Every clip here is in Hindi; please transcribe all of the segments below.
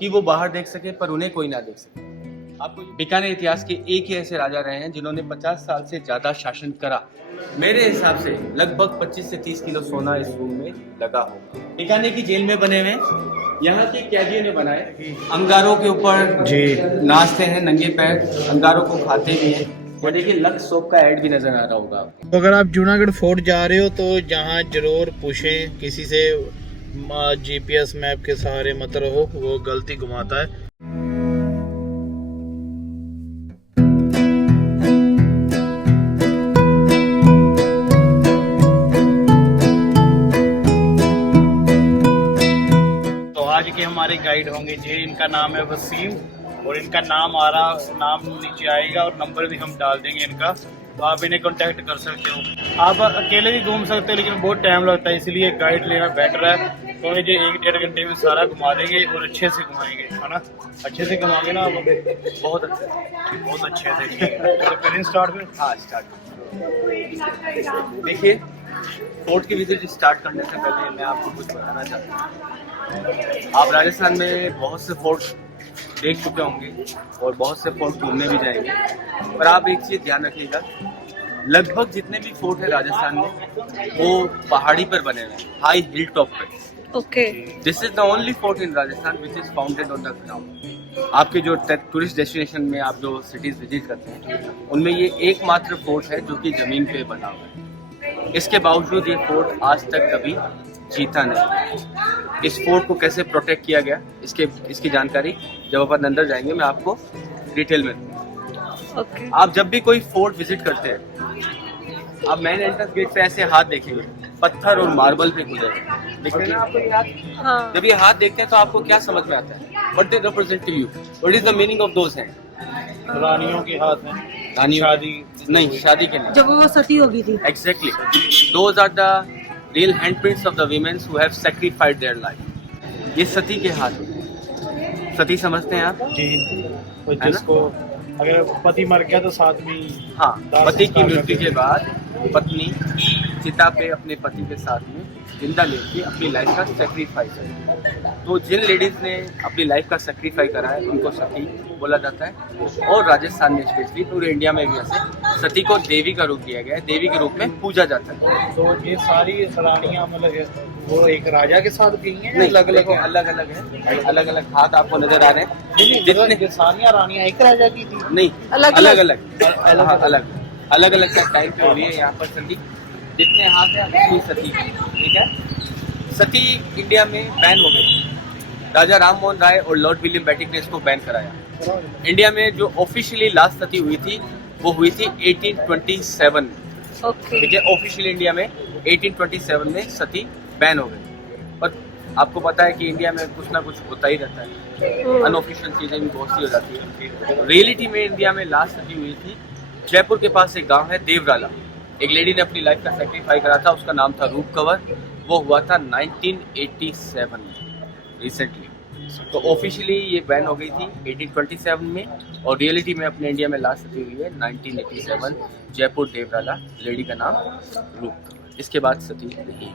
कि वो बाहर देख सके पर उन्हें कोई ना देख सके। आपको बीकानेर इतिहास के एक ही ऐसे राजा रहे हैं जिन्होंने 50 साल से ज्यादा शासन करा। मेरे हिसाब से लगभग 25 से 30 किलो सोना इस रूम में लगा होगा। बीकानेर की जेल में बने हुए यहाँ के कैदियों ने बनाए, अंगारों के ऊपर जी नाचते हैं नंगे पैर, अंगारों को खाते भी हैं। और देखिए लक्स सोप का ऐड भी नजर आ रहा होगा आपको। तो अगर आप जूनागढ़ फोर्ट जा रहे हो तो जहाँ जरूर पूछें किसी से, जीपीएस मैप के सहारे मत रहो, वो गलती घुमाता है। तो आज के हमारे गाइड होंगे जी, इनका नाम है वसीम और इनका नाम नीचे आएगा और नंबर भी हम डाल देंगे इनका, तो आप इन्हें कांटेक्ट कर सकते हो। आप अकेले भी घूम सकते हो लेकिन बहुत टाइम लगता है, इसलिए गाइड लेना बेटर है। तो ये 1-1.5 घंटे में सारा घुमा देंगे और अच्छे से घुमाएंगे, है ना? अच्छे से घुमाएंगे ना आप? बहुत अच्छे से। ठीक है, तो करें स्टार्ट में? हाँ स्टार्ट। देखिए फोर्ट की विजिट स्टार्ट करने से पहले मैं आपको कुछ बताना चाहता हूँ। आप राजस्थान में बहुत से फोर्ट देख चुके होंगे और बहुत से फोर्ट घूमने भी जाएंगे, पर आप एक चीज ध्यान रखिएगा, लगभग जितने भी फोर्ट है राजस्थान में वो पहाड़ी पर बने हुए हैं, हाई हिल टॉप पे। Okay, this is the only fort in Rajasthan which is founded on the ground. आपके जो टूरिस्ट डेस्टिनेशन में आप जो सिटीज विजिट करते हैं उनमें ये एकमात्र फोर्ट है जो कि जमीन पे बना हुआ है। इसके बावजूद ये फोर्ट आज तक कभी जीता नहीं। इस फोर्ट को कैसे प्रोटेक्ट किया गया इसकी जानकारी जब अपन अंदर जाएंगे मैं आपको डिटेल में दूंगा। ओके। आप जब भी कोई फोर्ट विजिट करते हैं आप मेन एंट्रेंस गेट पे ऐसे हाथ देखेंगे, पत्थर और मार्बल पे खुदे दिख रहे हैं ना आपको ये हाथ? हाँ। जब ये हाथ देखते हैं तो आपको क्या समझ में आता है? What they represent to you? What is the meaning of those hand? रानियों के हाथ हैं, रानियों शादी नहीं, शादी के लिए। जब वो सती होगी थी। Exactly. Those are the real handprints of the women who have sacrificed their life. ये सती के हाथ हैं। सती समझते हैं आप? जी, तो है ना? जिसको अगर पति मर गया तो साथ में हाँ, दाह पति की संस्कार मृत्यु करते के बाद पत्नी चिता पे अपने पति के साथ में जिंदा लेके अपनी लाइफ का सेक्रीफाइस है। तो जिन लेडीज ने अपनी लाइफ का सेक्रीफाइस करा है उनको सती बोला जाता है। और राजस्थान में स्पेशली पूरे इंडिया में भी ऐसे सती को देवी का रूप दिया गया है, देवी के रूप में पूजा जाता है। तो ये सारी रानियां मतलब वो एक राजा के साथ गई हैं, नहीं, अलग अलग देखो अलग अलग है, अलग अलग हाथ आपको नजर आ रहे हैं। जितने ये सारियां रानियां एक राजा की थी? नहीं, अलग अलग अलग। अलग अलग का टाइम पे हुई है यहाँ पर सती। जितने हाथ है उतनी सती, ठीक है? सती इंडिया में बैन हो गई। राजा राम मोहन राय और लॉर्ड विलियम बेटिक ने इसको बैन कराया। इंडिया में जो ऑफिशियली लास्ट सती हुई थी वो हुई थी 1827 में। ओके। ठीक है, ऑफिशियल इंडिया में 1827 में सती बैन हो गई। पर आपको पता है कि इंडिया में कुछ ना कुछ होता ही रहता है, अनऑफिशियल चीजें भी बहुत सी हो जाती है। रियलिटी में इंडिया में लास्ट सती हुई थी जयपुर के पास एक गांव है देवराला। एक लेडी ने अपनी लाइफ का सेक्रीफाइस करा था, उसका नाम था रूप कंवर। वो हुआ था 1987 में, रिसेंटली। तो ऑफिशियली ये बैन हो गई थी 1827 में और रियलिटी में अपने इंडिया में लास्ट सती हुई है 1987, जयपुर देवराला, लेडी का नाम रूप कंवर। इसके बाद सती नहीं।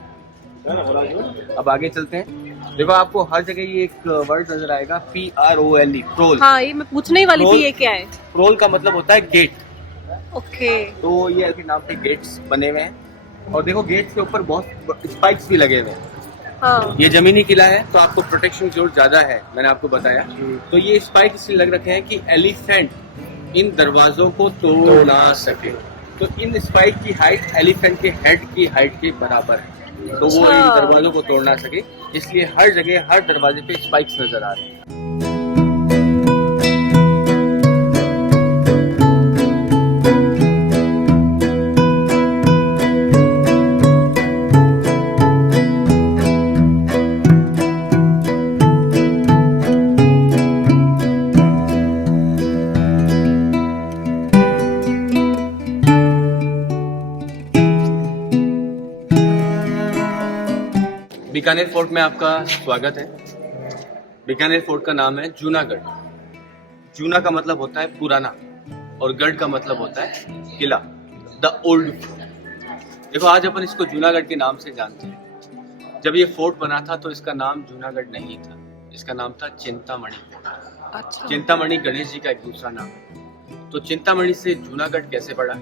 अब आगे चलते हैं। देखो आपको हर जगह ये एक वर्ड नजर आएगा, PROLE, प्रोल। हाँ, ये मैं पूछने ही वाली थी, ये क्या है? प्रोल का मतलब होता है गेट। ओके। तो ये ऐसे नाम पे गेट्स बने हुए हैं और देखो गेट्स के ऊपर बहुत स्पाइक्स भी लगे हुए हैं। हाँ। ये जमीनी किला है तो आपको प्रोटेक्शन की जरूरत ज्यादा है, मैंने आपको बताया। तो ये स्पाइक इसलिए लग रखे हैं कि एलिफेंट इन दरवाजों को तोड़ ना सके। तो इन स्पाइक की हाइट एलिफेंट के हेड की हाइट के बराबर है, तो वो इन दरवाजों को तोड़ ना सके, इसलिए हर जगह हर दरवाजे पे स्पाइक्स नजर आ रहे हैं। बीकानेर फोर्ट में आपका स्वागत है। बीकानेर फोर्ट का नाम है जूनागढ़। जूना का मतलब होता है पुराना और गढ़ का मतलब होता है किला, द ओल्ड फोर्ट। देखो आज अपन इसको जूनागढ़ के नाम से जानते हैं। जब ये फोर्ट बना था तो इसका नाम जूनागढ़ नहीं था, इसका नाम था चिंतामणि। अच्छा। चिंतामणि गणेश जी का एक दूसरा नाम है। तो चिंतामणि से जूनागढ़ कैसे पड़ा,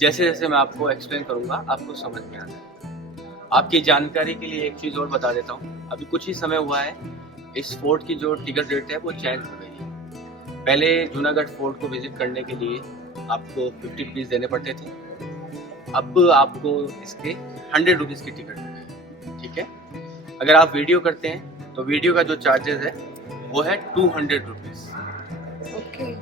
जैसे जैसे मैं आपको एक्सप्लेन करूंगा आपको समझ में आता है। आपकी जानकारी के लिए एक चीज और बता देता हूँ, अभी कुछ ही समय हुआ है इस फोर्ट की जो टिकट रेट है वो चेंज हो गई है। पहले जूनागढ़ फोर्ट को विजिट करने के लिए आपको 50 रुपीज़ देने पड़ते थे, अब आपको इसके 100 रुपीज़ की टिकट मिलेगी। ठीक है, अगर आप वीडियो करते हैं तो वीडियो का जो चार्जेस है वो है 200 रुपीज़। ओके।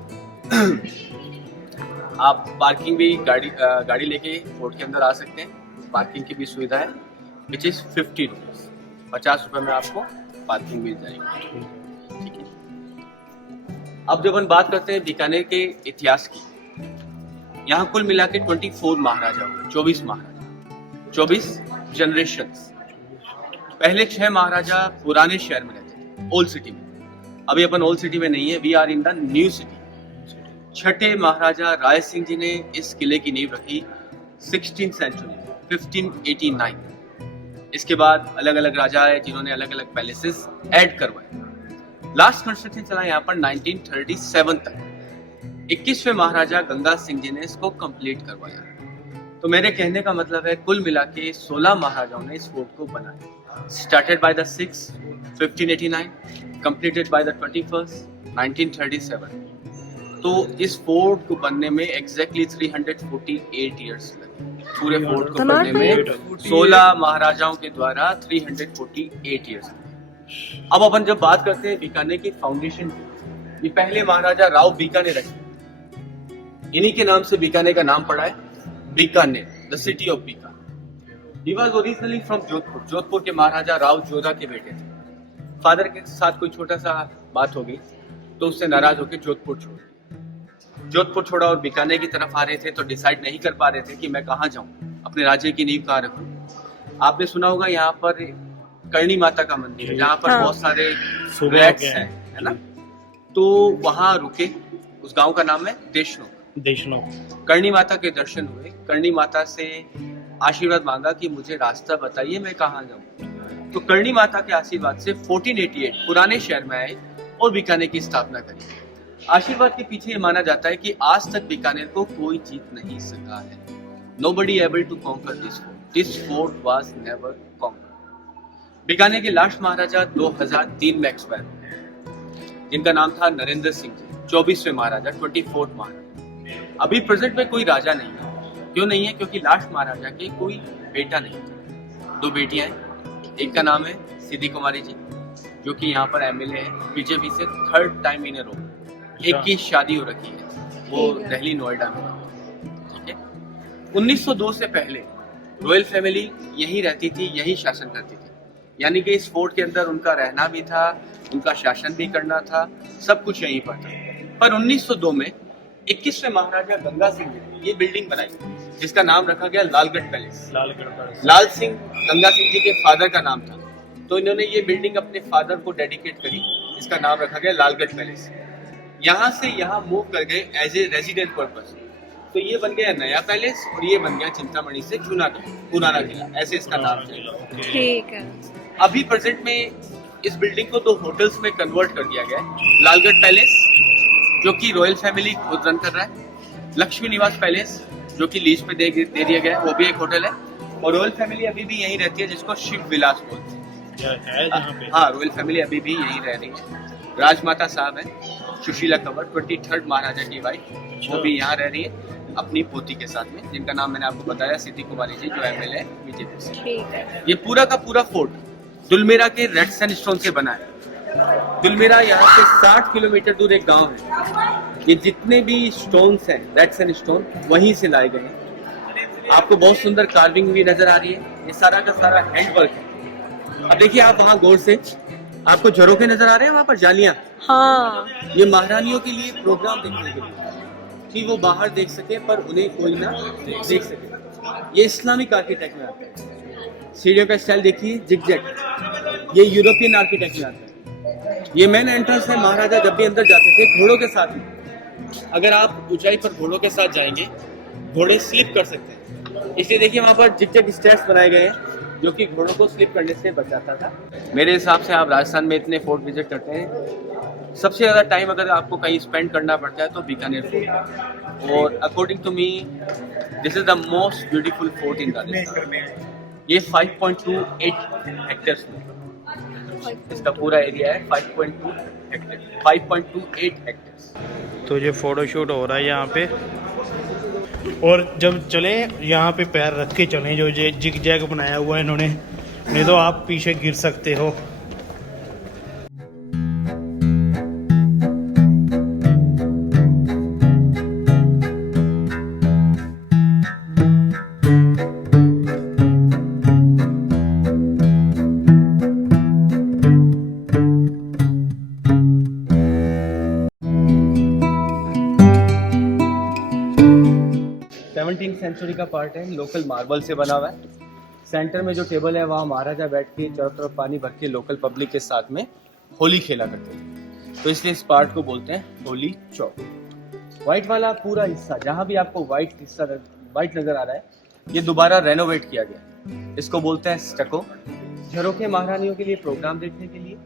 आप पार्किंग भी गाड़ी लेके फोर्ट के अंदर आ सकते हैं, पार्किंग की भी सुविधा है विच इज़ 50 रुपीज़। 50 रुपये में आपको पार्किंग मिल जाएगी। ठीक है, अब जब हम बात करते हैं बीकानेर के इतिहास की, यहाँ कुल मिला के 24 महाराजा हुए, 24 महाराजा, 24 जनरेशंस। पहले 6 महाराजा पुराने शहर में रहते थे, ओल्ड सिटी में। अभी अपन ओल्ड सिटी में नहीं है, we are in the new city. छठे महाराजा राय सिंह जी ने इस किले की नींव रखी 16th सेंचुरी 1589। इसके बाद अलग अलग राजा आए जिन्होंने अलग अलग पैलेसेस ऐड करवाए। लास्ट कंस्ट्रक्शन चला यहाँ पर 1937 तक। 21वें महाराजा गंगा सिंह जी ने इसको कंप्लीट करवाया। तो मेरे कहने का मतलब है कुल मिला के 16 महाराजाओं ने इस फोर्ट को बनाया। Started by the 6th 1589, completed by the 21st 1937। तो इस फोर्ट को बनने में एग्जैक्टली 348 ईयर्स लगे। पूरे फोर्ट को बनने में 16 महाराजाओं के द्वारा 348 ईयर्स लगे। अब अपन जब बात करते हैं बीकानेर की फाउंडेशन, ये पहले महाराजा राव बीका ने रखी, इन्हीं के नाम से बीकानेर का नाम पड़ा है Bikaner, the city of Bika. He was originally from Jodhpur. Jodhpur के महाराजा राव जोधा के बेटे थे। फादर के साथ कोई छोटा सा बात हो गई तो उससे नाराज होकर जोधपुर छोड़ दिया। जोधपुर छोड़ा और बीकानेर की तरफ आ रहे थे तो डिसाइड नहीं कर पा रहे थे कि मैं कहाँ जाऊँ, अपने राज्य की नींव कहाँ रखूँ। आपने सुना होगा यहाँ पर करणी माता का मंदिर है, जहाँ पर हाँ। बहुत सारे रैट्स हैं, है ना। तो वहाँ रुके, उस गांव का नाम है देशनो। करणी माता के दर्शन हुए, करणी माता से आशीर्वाद मांगा कि मुझे रास्ता बताइए मैं कहाँ जाऊँ। तो करणी माता के आशीर्वाद से 1488 पुराने शहर में आए और बीकानेर की स्थापना करी। आशीर्वाद के पीछे ये माना जाता है कि आज तक बीकानेर को कोई जीत नहीं सका है। Nobody able to conquer this fort. This fort was never conquered. Bikaner के लास्ट महाराजा 2003 में एक्सपायर हुए, जिनका नाम था नरेंद्र सिंह जी, 24वें महाराजा, 24th महाराजा। अभी प्रेजेंट में कोई राजा नहीं है। क्यों नहीं है? क्योंकि लास्ट महाराजा के कोई बेटा नहीं था, 2 बेटियां हैं। एक का नाम है सिद्धि कुमारी जी, जो कि यहाँ पर एमएलए है बीजेपी से 3rd टाइम इन ए रो। एक की शादी हो रखी है, वो दिल्ली नोएडा में। ठीक है, 1902 से पहले रॉयल फैमिली यहीं रहती थी, यहीं शासन करती थी। यानी कि इस फोर्ट के अंदर उनका रहना भी था, उनका शासन भी करना था, सब कुछ यहीं पर था। पर 1902 में 21वें महाराजा गंगा सिंह ने ये बिल्डिंग बनाई जिसका नाम रखा गया लालगढ़ पैलेस। लाल सिंह गंगा सिंह जी के फादर का नाम था, तो इन्होंने ये बिल्डिंग अपने फादर को डेडिकेट करी, इसका नाम रखा गया लालगढ़ पैलेस। यहाँ से यहाँ मूव कर गए एज ए रेजिडेंट पर्पस। तो ये बन गया नया पैलेस और ये बन गया चिंतामणि से जूनागढ़ पुराना किला, ऐसे इसका नाम है। ठीक है। अभी प्रेजेंट में इस बिल्डिंग को 2 होटल्स में कन्वर्ट कर दिया गया है। लालगढ़ पैलेस जो कि रॉयल फैमिली खुद रन कर रहा है, लक्ष्मी निवास पैलेस जो कि लीज पे दे दिया गया है, वो भी एक होटल है। और रॉयल फैमिली अभी भी यहीं रहती है, जिसको शिव विलास बोलते हैं। हाँ, रॉयल फैमिली अभी भी यहीं रह रही है। राजमाता साहब है सुशीला कंवर, 23rd महाराजा की वाइफ, वो भी यहाँ रह रही है अपनी पोती के साथ में, जिनका नाम मैंने आपको बताया सिद्धि कुमारी जी, जो एमएलए है बीजेपी से। ठीक है। ये पूरा का पूरा फोर्ट दुलमेरा के रेड सैंडस्टोन से बना है। दुलमेरा यहाँ से 60 किलोमीटर दूर एक गांव है। ये जितने भी स्टोन्स हैं रेड सैंडस्टोन वहीं से लाए गए हैं। आपको बहुत सुंदर कार्विंग भी नजर आ रही है, ये सारा का सारा हैंडवर्क है। अब देखिए आप वहाँ गौर से, आपको झरोखे नजर आ रहे हैं वहाँ पर, जालियां। हाँ। ये महारानियों के लिए प्रोग्राम देखने के लिए कि वो बाहर देख सके पर उन्हें कोई ना देख सके। ये इस्लामिक आर्किटेक्ट में आता है। सीढ़ियों का स्टाइल देखिए, जिगजैग, ये यूरोपियन आर्किटेक्ट में आता है। ये मेन एंट्रेंस है। महाराजा जब भी अंदर जाते थे घोड़ों के साथ में, अगर आप ऊंचाई पर घोड़ों के साथ जाएंगे घोड़े स्लिप कर सकते हैं, इसलिए देखिए वहाँ पर जिगजैग स्टेयर्स बनाए गए हैं जो कि घोड़ों को स्लिप करने से बचाता था। मेरे हिसाब से आप राजस्थान में इतने फोर्ट विजिट करते हैं, सबसे ज़्यादा टाइम अगर आपको कहीं स्पेंड करना पड़ता है तो बीकानेर फोर्ट। और according to me this is the most beautiful fort in Rajasthan. ये 5.28 हेक्टेयर्स में, इसका पूरा एरिया है 5.28 हेक्टेयर्स। तो ये फोटोशूट हो रहा है यहाँ पे, और जब चले यहाँ पे पैर रख के चलें, जो ये जिग जैग बनाया हुआ है इन्होंने, नहीं तो आप पीछे गिर सकते हो। सेंचुरी का पार्ट है, लोकल मार्बल से बना हुआ है। सेंटर में जो टेबल है वहाँ महाराजा बैठ के चारों तरफ पानी भर के लोकल पब्लिक के साथ में होली खेला करते थे, तो इसलिए इस पार्ट को बोलते हैं होली चौक। व्हाइट वाला पूरा हिस्सा, जहाँ भी आपको व्हाइट नजर आ रहा है, ये दोबारा रेनोवेट किया गया। इसको बोलते हैं स्टको। झरोखे महारानियों के लिए प्रोग्राम देखने के लिए,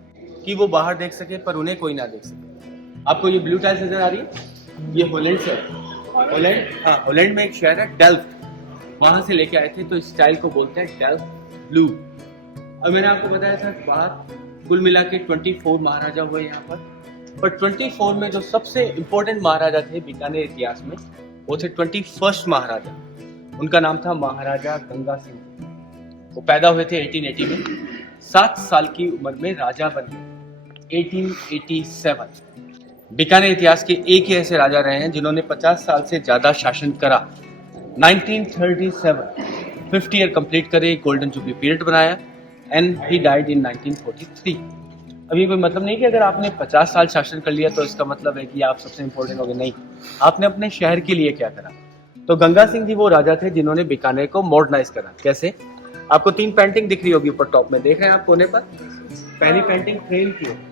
कि वो बाहर देख सके पर उन्हें कोई ना देख सके। आपको ये ब्लू टाइल्स नजर आ रही है, ये होलैंड से है। होलैंड में एक शहर है डेल्फ्ट, वहां से लेके आए थे, तो इस स्टाइल को बोलते हैं डेल्फ्ट ब्लू। अब मैंने आपको बताया था बाहर कुल मिला के 24 महाराजा हुए यहाँ पर 24 में जो सबसे इम्पोर्टेंट महाराजा थे बीकानेर इतिहास में, वो थे 21st महाराजा। उनका नाम था महाराजा गंगा सिंह। वो पैदा हुए थे 1880 में, 7 साल की उम्र में राजा बन गए 1887। बीकानेर इतिहास के एक ही ऐसे राजा रहे हैं जिन्होंने 50 साल से ज्यादा शासन करा। 1937 50 ईयर कंप्लीट करे, गोल्डन जुबली पीरियड बनाया, एंड ही डाइड इन 1943। अभी कोई मतलब नहीं कि अगर आपने 50 साल शासन कर लिया तो इसका मतलब है कि आप सबसे इम्पोर्टेंट हो गए, नहीं। आपने अपने शहर के लिए क्या करा। तो गंगा सिंह जी वो राजा थे जिन्होंने बीकानेर को मॉडर्नाइज करा। कैसे? आपको 3 पेंटिंग दिख रही होगी ऊपर टॉप में, देख रहे हैं आप कोने पर। पहली पेंटिंग ट्रेन की है,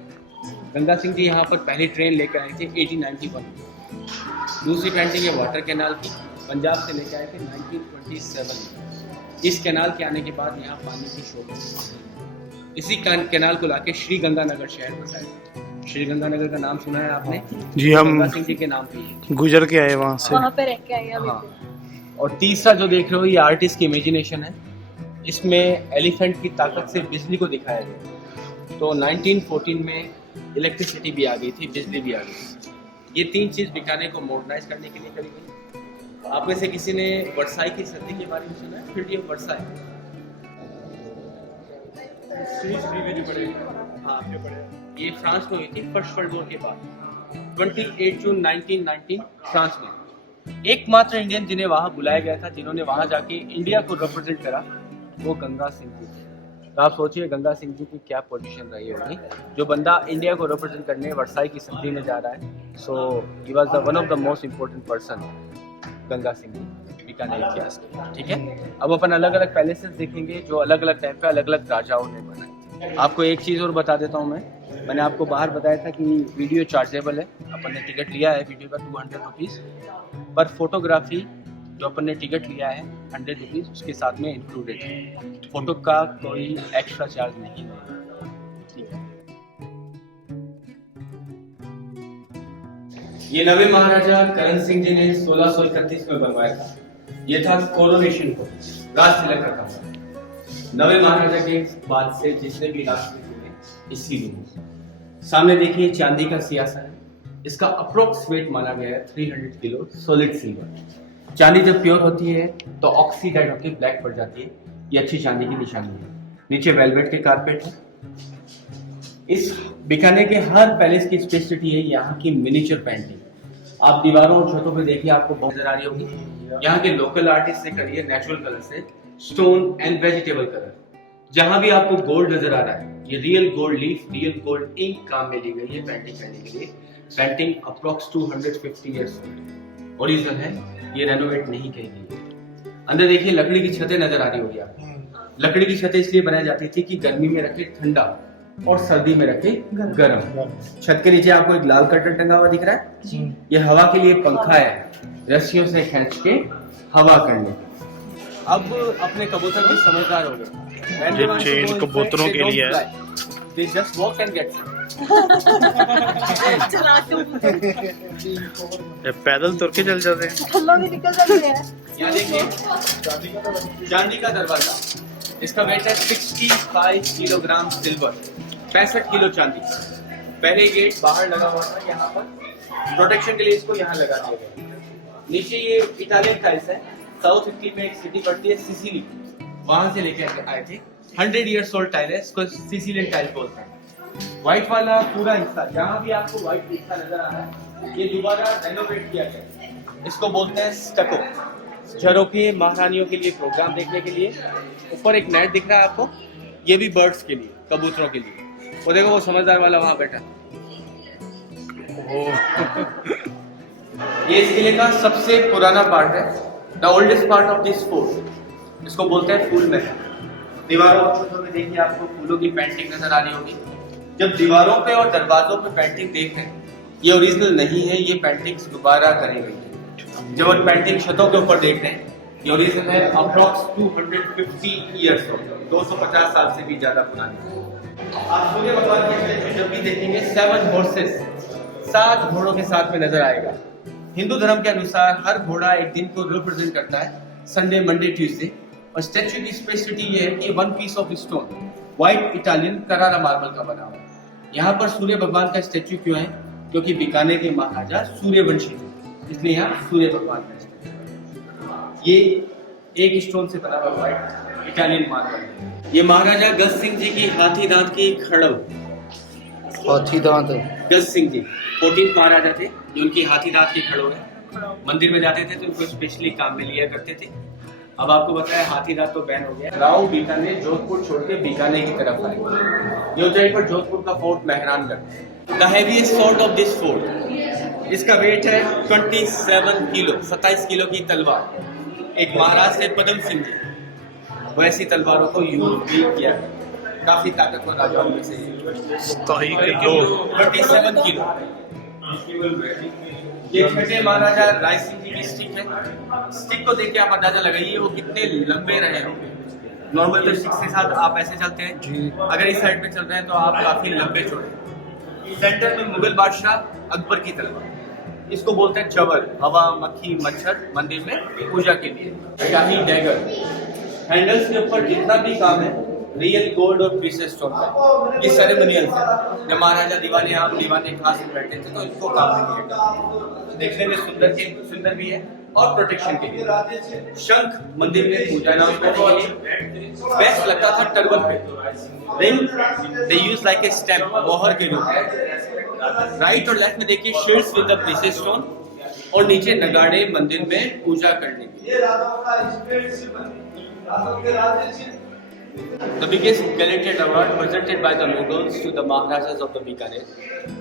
गंगा सिंह जी यहाँ पर पहली ट्रेन लेकर आए थे 1891 में। दूसरी पेंटिंग है वाटर कैनाल की, पंजाब से लेकर आए थे 1927 में। इस कैनाल के आने के बाद यहाँ पानी की शोध, इसी कैनाल को लाके श्री गंगानगर शहर बसाया। श्री गंगानगर का नाम सुना है आपने? जी, हम गंगा सिंह जी के नाम पे गुजर के आए वहाँ से, वहाँ पे रह के आए। हाँ। और तीसरा जो देख रहे हो, ये आर्टिस्ट की इमेजिनेशन है। इसमें एलिफेंट की ताकत से बिजली को दिखाया गया। तो 1914 में इलेक्ट्रिसिटी भी आ गई थी, बिजली भी आ गई थी। ये 3 चीज बीकानेर को मॉडर्नाइज करने के लिए करी गई। आप में से किसी ने वर्साई की संधि के बारे में सुना है? Treaty of Versailles. हाँ, ये फ्रांस में हुई थी फर्स्ट वर्ल्ड वॉर के बाद, 28 जून 1919 फ्रांस में। एकमात्र इंडियन जिन्हें वहां बुलाया गया था, जिन्होंने वहां जाके इंडिया को रिप्रेजेंट करा, वो गंगा सिंह जी थे। तो आप सोचिए गंगा सिंह जी की क्या पोजीशन रही होगी। जो बंदा इंडिया को रिप्रेजेंट करने वर्साई की संधि में जा रहा है, so he was the one of the most important person, Ganga Singh ji Bikaner इतिहास के। ठीक है, अब अपन अलग अलग पैलेसेस देखेंगे जो अलग अलग टाइम पे अलग अलग राजाओं ने बनाए। आपको एक चीज़ और बता देता हूँ, मैंने आपको बाहर बताया था कि वीडियो चार्जेबल है। अपन ने टिकट लिया है वीडियो का 200 रुपीज़, पर फोटोग्राफी जो अपन ने टिकट लिया है 100 रुपीज़, उसके साथ में इंक्लूडेड है। फोटो का कोई एक्स्ट्रा चार्ज नहीं है। ठीक है, ये नवे महाराजा करण सिंह जी ने 1631 में बनवाया था। ये था कोरोनेशन को, राज तिलक का था। नवे महाराजा के बाद से जितने भी राष्ट्रपति हुए इसी दिन। सामने देखिए चांदी का सियासन है, इसका अप्रोक्स वेट माना गया है 300 किलो सॉलिड सिल्वर। चांदी जब प्योर होती है तो ऑक्सीडाइड होकर ब्लैक पड़ जाती है, ये अच्छी चांदी की निशानी है। नीचे वेलवेट के कारपेट है। इस बीकानेर के हर पैलेस की स्पेशलिटी है यहाँ की मिनिएचर पेंटिंग। आप दीवारों और छतों पे देखिए, आपको बहुत नजर आ रही होगी। यहाँ के लोकल आर्टिस्ट से करिए नेचुरल कलर से, स्टोन एंड वेजिटेबल कलर। जहां भी आपको गोल्ड नजर आ रहा है, ये real gold leaf, real gold ink काम में ली गई है पेंटिंग करने के लिए। पेंटिंग अप्रोक्स 250 ईयर्स ओरिजिनल है, ये रेनोवेट नहीं की गई। अंदर देखिए लकड़ी की छतें नजर आ रही होगी आपको। लकड़ी की छतें इसलिए बनाई जाती थी कि गर्मी में रखे ठंडा और सर्दी में रखे गर्म। छत के नीचे आपको एक लाल कर्टन टंगा हुआ दिख रहा है, ये हवा के लिए पंखा है, रस्सियों से खींच के हवा करने। अब अपने कबूतर भी समझदार हो गए, When ये they want to chain go in कबूतरों flight, के they लिए don't है। fly. They just walk and get some. ये पैदल तुर के चल जाते हैं। थल्लों भी निकल जाते हैं। यहाँ देखिए चांदी का दरवाजा, इसका वेट है 65 किलोग्राम सिल्वर, 65 किलो चांदी। पहले गेट बाहर लगा हुआ था, यहाँ पर प्रोटेक्शन के लिए इसको यहाँ लगा दिया गया। नीचे ये इटालियन टाइल्स है। साउथ इटली में एक सिटी पड़ती है सिसिली, वहां से लेके आए थे। 100 इयर्स ओल्ड टाइल है, इसको सिसिलियन टाइल बोलते हैं। व्हाइट वाला पूरा हिस्सा, जहाँ भी आपको व्हाइट हिस्सा नजर आ रहा है, ये दोबारा रेनोवेट किया गया। इसको बोलते हैं स्टको। झरोखे महारानियों के लिए, प्रोग्राम देखने के लिए। ऊपर एक नेट दिख रहा है आपको, ये भी बर्ड्स के लिए, कबूतरों के लिए। वो देखो वो समझदार वाला वहां बैठा। ये इस किले का सबसे पुराना पार्ट है, the oldest part of this fort. इसको बोलते हैं फूल महल। दीवारों में देखिए आपको फूलों की पेंटिंग नजर आ रही होगी। जब दीवारों पे और दरवाजों पे पेंटिंग देख रहे हैं, ये ओरिजिनल नहीं है, ये पेंटिंग्स दोबारा करी गई है। जब हम पेंटिंग छतों के ऊपर देख रहे हैं, ये ओरिजिनल है, अप्रॉक्स 250 ईयर्स ओल्ड, 250 साल से भी ज्यादा पुरानी। आप सूर्य भगवान के स्टैचू जब भी देखेंगे 7 हॉर्सेस, 7 घोड़ों के साथ में नजर आएगा। हिंदू धर्म के अनुसार हर घोड़ा एक दिन को रिप्रेजेंट करता है, संडे, मंडे, ट्यूसडे। और स्टैचू की स्पेशलिटी ये है कि 1 piece of stone white Italian Carrara marble का बना हुआ है। यहाँ पर सूर्य भगवान का स्टैचू क्यों है? क्योंकि बीकानेर के महाराजा सूर्यवंशी थे, इसलिए यहाँ सूर्य भगवान का स्टैचू। ये एक स्टोन से बना हुआ व्हाइट इटालियन मार्बल। ये महाराजा गज सिंह जी की हाथी दांत की खड़ग। हाथी दांत गज सिंह जी 14th महाराजा थे, जो उनकी हाथी दांत की खड़ग है। मंदिर में जाते थे तो उनको स्पेशली काम में लिया करते थे। अब आपको बताया हाथी दांत तो बैन हो गया। राव बीकानेर जोधपुर छोड़ के बीकानेर की तरफ आए। ये ऊंचाई पर जोधपुर का fort Mehrangarh. The heaviest fort of this fort, इसका वेट है 27 किलो, 27 किलो की तलवार। एक महाराज थे पदम सिंह जी, वैसी तलवारों को यूज भी किया। काफी ताकतवर राजाओं में से 27 किलो। ये छठे महाराजा राय सिंह जी की स्टिक है। स्टिक को देख के आप अंदाजा लगाइए वो कितने लंबे रहे होंगे। नॉर्मल तो स्टिक के साथ आप ऐसे चलते हैं, अगर इस साइड पे चल रहे हैं तो आप काफी लंबे चौड़े। सेंटर में मुगल बादशाह अकबर की तलवार, इसको बोलते हैं चवल। हवा, मक्खी, मच्छर मंदिर में पूजा के लिए। शाही डैगर, हैंडल्स के ऊपर जितना भी काम है रियल गोल्ड और प्रीशियस स्टोन का। ये सेरेमोनियल है। जब महाराजा दीवाने आम दीवाने खास में बैठे थे तो इनको काम में लिया गया। देखने में सुंदर भी है और प्रोटेक्शन के लिए। शंख मंदिर में पूजा अनाउंसमेंट के लिए बेस्ट लगता था टर्बन पे। Ring they use like a stamp, मोहर के रूप में। राइट और लेफ्ट में देखिए shields with the precious stone, और नीचे नगाड़े मंदिर में पूजा करने के लिए। The biggest gallantry award presented by the Mughals to the Maharajas of the Bikaner,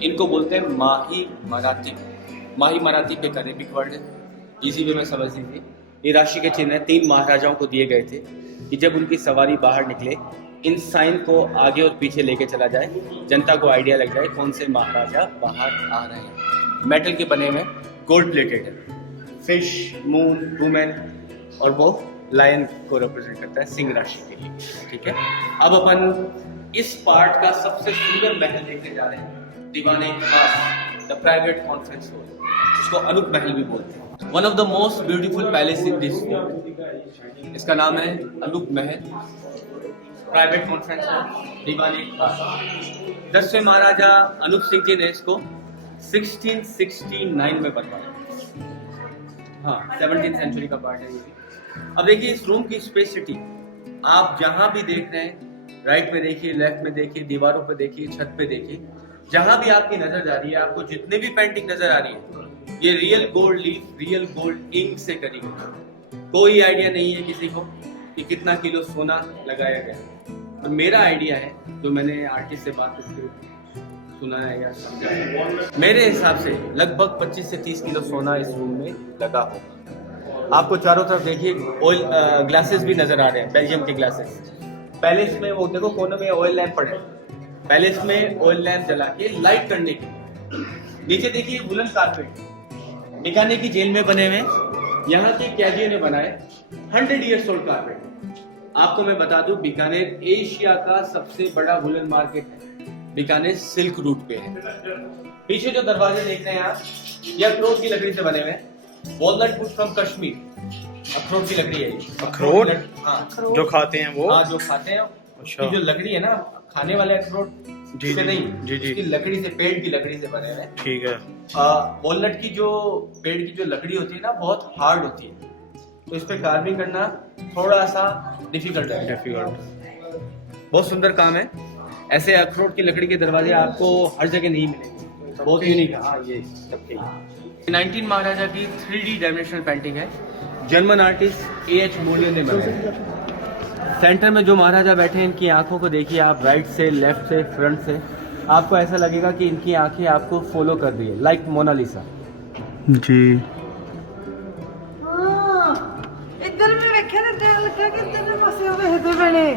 इनको बोलते हैं माही मराठी। माही मराठी पे करेबिक वर्ड है, इसी वे में समझ लीजिए। ये राशि के चिन्ह 3 महाराजाओं को दिए गए थे कि जब उनकी सवारी बाहर निकले, इन साइन को आगे और पीछे लेके चला जाए, जनता को आइडिया लग जाए कौन से महाराजा बाहर आ रहे हैं। मेटल के बने हुए, गोल्ड प्लेटेड है। फिश, मून, वुमेन और वो लायन को रिप्रेजेंट करता है, सिंह राशि के लिए। ठीक है, अब अपन इस पार्ट का सबसे सुंदर महल देखने जा रहे हैं, दीवाने खास, द प्राइवेट कॉन्फ्रेंस हॉल, इसको अनूप महल भी बोलते हैं। One of the most beautiful palace in this world, इसका नाम है अनूप महल प्राइवेट कॉन्फ्रेंस हॉल, दीवाने खास। 10वें महाराजा अनूप सिंह जी ने इसको 1669 में बनवाया। हाँ, 17th सेंचुरी का पार्ट है ये भी। अब देखिए इस रूम की स्पेसिटी, आप जहां भी देख रहे हैं, राइट में देखिए, लेफ्ट में देखिए, दीवारों पे देखिए, छत पे देखिए, जहां भी आपकी नजर जा रही है, आपको जितने भी पेंटिंग नजर आ रही है, ये real gold leaf, real gold ink से करी गई। कोई आइडिया नहीं है किसी को कि कितना किलो सोना लगाया गया। तो मेरा आइडिया है, जो मैंने आर्टिस्ट से बात करके सुना है या समझा है, मेरे हिसाब से लगभग 25 से 30 किलो सोना इस रूम में लगा होगा। आपको चारों तरफ देखिए ऑयल ग्लासेस भी नजर आ रहे हैं, बेल्जियम के ग्लासेस। पैलेस में वो देखो कोने में ऑयल लैंप पड़े, पैलेस में ऑयल लैंप जला के लाइट करने के। नीचे देखिए वुलन कारपेट, बीकानेर की जेल में बने हुए, यहाँ के कैदियों ने बनाए 100 इयर्स ओल्ड कारपेट। आपको मैं बता दूं, बीकानेर एशिया का सबसे बड़ा वुलन मार्केट है। बीकानेर सिल्क रूट पे है। पीछे जो दरवाजे देख रहे हैं आप, ये अखरोट की लकड़ी से बने हुए हैं। वॉलनट वुड फ्रॉम कश्मीर, अखरोट की लकड़ी है ये। अखरोट? हाँ, जो खाते हैं वो? हाँ, जो खाते हैं। अच्छा। ये जो लकड़ी है ना, खाने वाले अखरोट जी से जी नहीं, जी जी इसकी लकड़ी से, पेड़ की लकड़ी से बने हुए हैं। ठीक है। वॉलनट की जो पेड़ की जो लकड़ी होती है ना, बहुत हार्ड होती है, तो इस पे कार्विंग करना थोड़ा सा डिफिकल्ट है। बहुत सुंदर काम है। ऐसे अखरोट की लकड़ी के दरवाजे आपको हर जगह नहीं मिलेंगे, बहुत यूनिक है। हाँ, ये सबके 19 महाराजा की 3D डायमेंशनल पेंटिंग है। German artist A.H. मोलियर ने बनाई। सेंटर में जो महाराजा बैठे हैं, इनकी आंखों को देखिए आप, राइट से, लेफ्ट से, फ्रंट से, आपको ऐसा लगेगा कि इनकी आंखें आपको फॉलो कर रही है, लाइक मोनालिसा। जी। इधर में वेख्या ना, ध्यान रखा कि इधर में फंसे हुए हैं दो बने।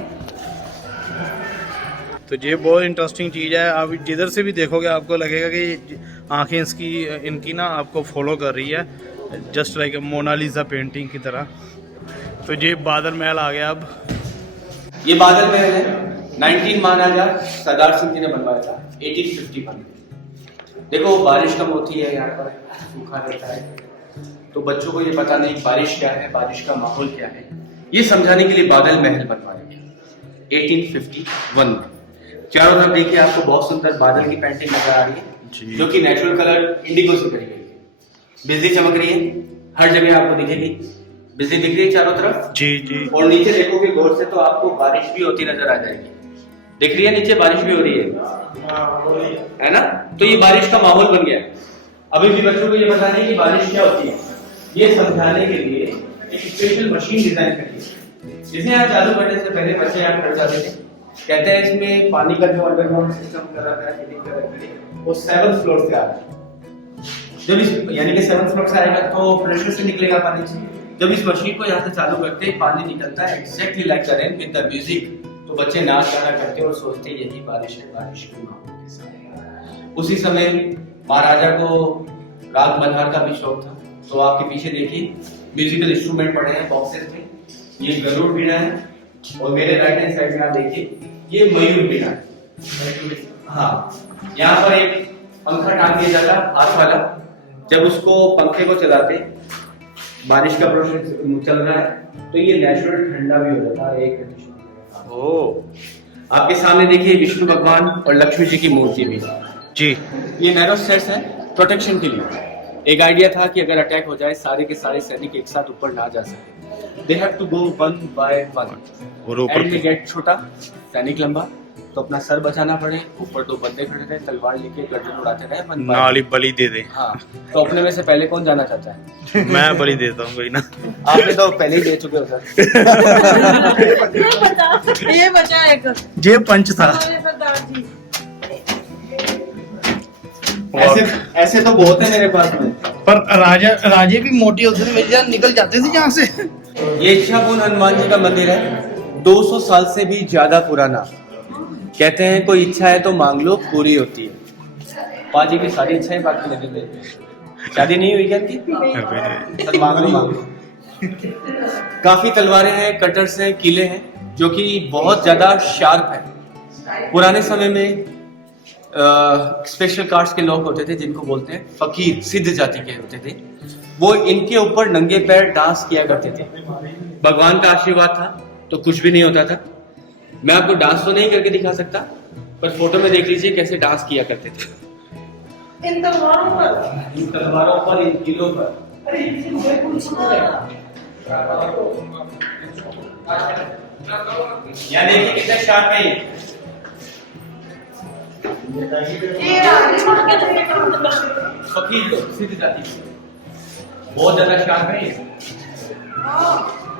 तो ये बहुत इंटरेस्टिंग चीज़ है। आप जिधर से भी देखोगे आपको लगेगा कि आंखें इनकी ना आपको फॉलो कर रही है, जस्ट लाइक मोनालिसा पेंटिंग की तरह। तो ये बादल महल आ गया। अब ये बादल महल है, 19 महाराजा सरदार सिंह जी ने बनवाया था 1851 में। देखो बारिश कम होती है यहाँ पर, सूखा रहता है, तो बच्चों को ये पता नहीं बारिश क्या है, बारिश का माहौल क्या है, ये समझाने के लिए बादल महल बनवाया गया 1851 में। चारों तरफ देखिए, आपको बहुत सुंदर बादल की पेंटिंग नजर आ रही है, जो कि नेचुरल कलर इंडिगो से करी गई है। बिजली चमक रही है, हर जगह आपको दिखेगी बिजली दिख रही है चारों तरफ। जी जी। और नीचे देखोगे गौर से तो आपको बारिश भी होती नजर आ जाएगी। दिख रही है, नीचे बारिश भी हो रही है ना? तो ये बारिश का माहौल बन गया। अभी भी बच्चों को ये बताने की बारिश क्या होती है, ये समझाने के लिए एक स्पेशल मशीन डिजाइन करी है, जिसे यहाँ चालू करने से पहले बच्चे यहाँ खड़ जाते थे। कहते हैं इसमें पानी का जो अंडरग्राउंड सिस्टम कर रखा है, फिटिंग कर रखी है, वो 7th फ्लोर से आ रहा है। जब इस यानी कि 7th फ्लोर से आएगा तो प्रेशर से निकलेगा पानी। जब इस मशीन को यहाँ से चालू करते हैं, पानी निकलता है exactly like the rain with the music. तो बच्चे नाच गाना करते हैं और सोचते हैं यही बारिश है, बारिश की माहौल के साथ। उसी समय महाराजा को राग मल्हार का भी शौक था, तो आपके पीछे देखिए म्यूजिकल इंस्ट्रूमेंट पड़े हैं बॉक्सेस में। ये गरुड़ बीड़ा है, और मेरे राइट हैंड साइड में आप देखिए ये मयूर बीड़ा है। हाँ, यहाँ पर एक पंखा टांग दिया जाता हाथ वाला। जब उसको पंखे को चलाते, बारिश का प्रोसेस चल रहा है, तो ये नेचुरल ठंडा भी हो जाता है एक कंडीशन। ओह, आपके सामने देखिए विष्णु भगवान और लक्ष्मी जी की मूर्ति भी जी। ये नैरो स्टेयर्स है प्रोटेक्शन के लिए। एक आइडिया था कि अगर अटैक हो जाए, सारे के सारे सैनिक एक साथ ऊपर ना जा सके, they have to go one by one. और ऊपर एंड में गेट छोटा, सैनिक लंबा, तो अपना सर बचाना पड़े, ऊपर 2 बंदे खड़े रहे, तलवार लेके गर्दन उड़ाते रहे। नाली बलि दे दे। हाँ, तो अपने में से पहले कौन जाना चाहता है? मैं बलि देता हूँ, कोई ना। आपने तो पहले ही दे चुके हो सर। ये बचा एक ये पंच था। हमारे सरदार जी। ऐसे तो बहुत है मेरे पास में। पर राजे भी मोटी होते थे, मेरी जान निकल जाते थे यहाँ से। ये इच्छापूर्ण हनुमान जी का मंदिर है, 200 साल से भी ज्यादा पुराना। कहते हैं कोई इच्छा है तो मांग लो, पूरी होती है। पाजी की सारी इच्छाएं बाकी लगी मेरी। शादी नहीं हुई क्या की? मांग लो। काफी तलवारें हैं, कटर्स हैं, किले हैं, जो कि बहुत ज्यादा शार्प है। पुराने समय में स्पेशल कास्ट के लोग होते थे, जिनको बोलते हैं फकीर, सिद्ध जाति के होते थे। वो इनके ऊपर नंगे पैर डांस किया करते थे। भगवान का आशीर्वाद था तो कुछ भी नहीं होता था। मैं आपको डांस तो नहीं करके दिखा सकता, पर फोटो में देख लीजिए कैसे डांस किया करते थे। इन तलवारों पर, इन किलों पर। यहाँ देखिए कितने शार्प है फकीर लोग, सिद्ध जाति के, बहुत ज्यादा शार्प है।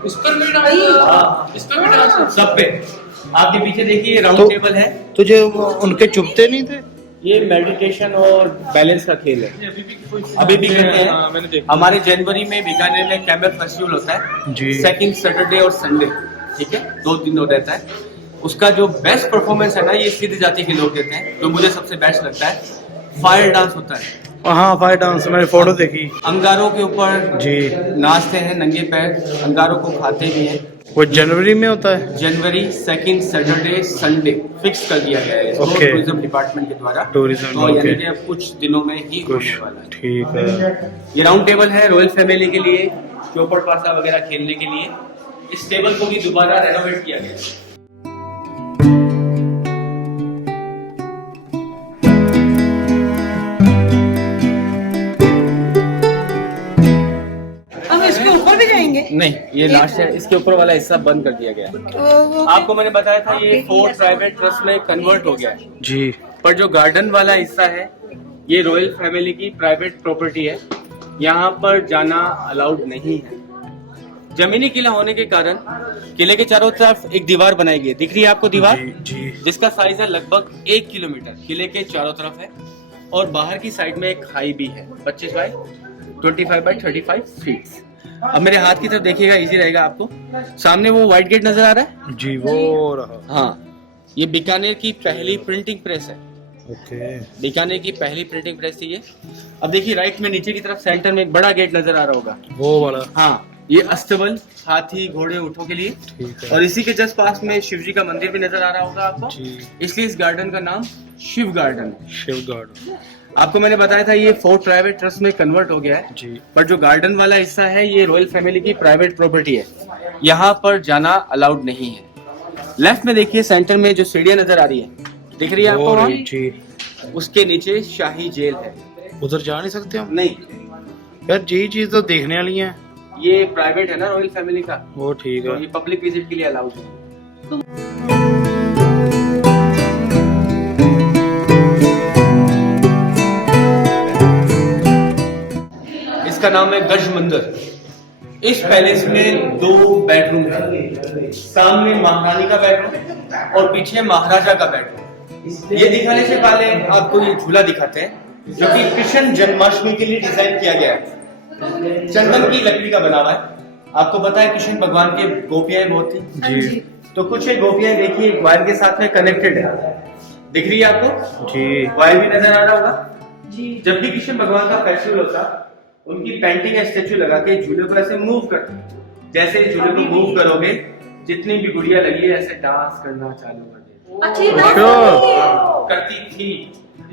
इस पर भी डांस, इस पर भी डांस, सब पे। आपके पीछे देखिए राउंड टेबल है। तुझे उनके चुभते नहीं थे? ये मेडिटेशन और बैलेंस का खेल है। अभी भी करते हैं। हमारे जनवरी में बीकानेर में कैंबल फेस्टिवल होता है जी। 2nd सैटरडे और संडे, ठीक है, 2 दिन रहता है। उसका जो बेस्ट परफॉर्मेंस है ना, ये सिद्ध जाति के लोग देते हैं, जो मुझे सबसे बेस्ट लगता है। फायर डांस होता है। हाँ, फायर डांस मैंने फोटो देखी। अंगारों के ऊपर जी नाचते हैं नंगे पैर, अंगारों को खाते भी हैं। वो जनवरी में होता है? जनवरी 2nd सैटरडे संडे फिक्स कर दिया गया है इसको Okay. टूरिज्म डिपार्टमेंट के द्वारा। टूरिज्म, तो यानी okay. कि अब कुछ दिनों में ही होने वाला है। ठीक है। ये राउंड टेबल है रॉयल फैमिली के लिए, चौपड़ पासा वगैरह खेलने के लिए। इस टेबल को भी दोबारा रेनोवेट किया गया है। हम इसके ऊपर भी जाएंगे। नहीं, ये लास्ट है, इसके ऊपर वाला हिस्सा बंद कर दिया गया है। आपको मैंने बताया था ये 4 प्राइवेट ट्रस्ट में कन्वर्ट हो गया है जी। पर जो गार्डन वाला हिस्सा है ये रॉयल फैमिली की प्राइवेट प्रॉपर्टी है। यहाँ पर जाना अलाउड नहीं है। जमीनी किला होने के कारण किले के चारों तरफ एक दीवार बनाई गई है, दिख रही है आपको दीवार जी। जिसका साइज है लगभग 1 किलोमीटर किले के चारों तरफ है। और बाहर की साइड में एक खाई भी है 25 बाई 25 बाई 35 फीट। अब मेरे हाथ की तरफ देखिएगा, इजी रहेगा आपको। सामने वो व्हाइट गेट नजर आ रहा है जी, वो रहा। हाँ, ये बीकानेर की पहली प्रिंटिंग प्रेस है। ओके। बीकानेर की पहली प्रिंटिंग प्रेस थी ये। अब देखिए राइट में नीचे की तरफ सेंटर में एक बड़ा गेट नजर आ रहा होगा, वो वाला। हाँ, ये अस्तबल हाथी घोड़े ऊँटों के लिए। ठीक है। और इसी के जस्ट पास में शिव जी का मंदिर भी नजर आ रहा होगा आपको जी। इसलिए इस गार्डन का नाम शिव गार्डन है। शिव गार्डन। आपको मैंने बताया था ये 4 प्राइवेट ट्रस्ट में कन्वर्ट हो गया है जी। पर जो गार्डन वाला हिस्सा है ये रॉयल फैमिली की प्राइवेट प्रॉपर्टी है। यहाँ पर जाना अलाउड नहीं है। लेफ्ट में देखिए सेंटर में जो सीढ़ियाँ नजर आ रही है, दिख रही है आपको वहाँ? जी। उसके नीचे शाही जेल है। उधर जा नहीं सकते हम? नहीं, यार ये चीज तो देखने वाली है। ये प्राइवेट है ना रॉयल फैमिली का, वो ठीक तो है। ये पब्लिक विजिट के लिए अलाउड है। इसका नाम है गज मंदिर। इस पैलेस में 2 बेडरूम है, सामने महारानी का बेडरूम और पीछे महाराजा का बेडरूम। ये दिखाने से पहले आपको ये झूला दिखाते हैं जो कि कृष्ण जन्माष्टमी के लिए डिजाइन किया गया है। चंदन की लकड़ी का बना हुआ है। आपको पता है कृष्ण भगवान के गोपियां बहुत थी जी। तो कुछ एक गोपियां देखिए एक वायर के साथ में कनेक्टेड है, दिख रही है आपको? जी। वायर भी नजर आ रहा होगा जी। जब भी कृष्ण भगवान का फेस्टिवल होता उनकी पेंटिंग या स्टेचू लगा के झूले को ऐसे मूव करते। जैसे झूले को मूव करोगे जितनी भी गुड़िया लगी है ऐसे डांस करना चालू कर देती। अच्छी डांस करती थी।